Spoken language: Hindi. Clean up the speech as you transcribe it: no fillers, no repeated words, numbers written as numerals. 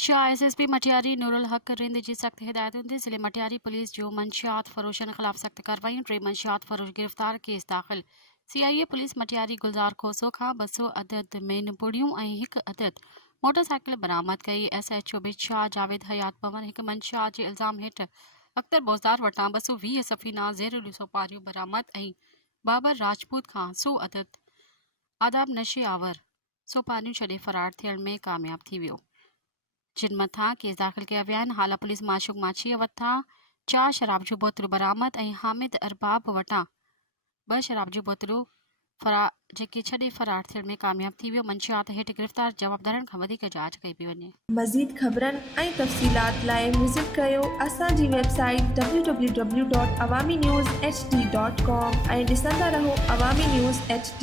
पेशा SSP मटियारी नूरुल हक रिंद जी सख्त हिदायतुन ते ज़िले मटियारी पुलिस जो मंशियात फरोशन खिलाफ सख्त कार्रवाई। 3 मंशियात फरोश गिरफ्तार केस दाखिल। CIA पुलिस मटियारी गुलजार खोसो खां 200 अदद मेन पुड़ियों ऐं 1 अदद मोटरसाइकिल बरामद कई। SHO बिदशाह जावेद हयात पवन एक मंशियात जे इल्ज़ाम हेठ अख्तर बोज़दार वटां 220 सफ़ीना ज़ेरुल सोपारियूं बरामद ऐं बाबर राजपूत खां 100 अदद आदाब नशे आवर सोपारियूं छॾे फरार थियण में कामयाब थी वियो। जिन मथां केस दाख़िल कया विया आहिनि। हाल पुलिस माशूक माछीअ वटां 4 शराब जूं बोतलूं बरामद ऐं हामिद अरबाब वटां 2 शराब जूं बोतलूं जेके छॾे फरार थियण में कामयाब थी वियो। मंशियात हेठि गिरफ़्तार जवाबदारनि खां वधीक जांच कई पई वञे। मज़ीद ख़बरनि ऐं तफ़सीलात लाइ विज़िट कयो असांजी वेबसाइट www.awamiNewsHD.com ऐं ॾिसंदा रहो अवामी न्यूज़ HD।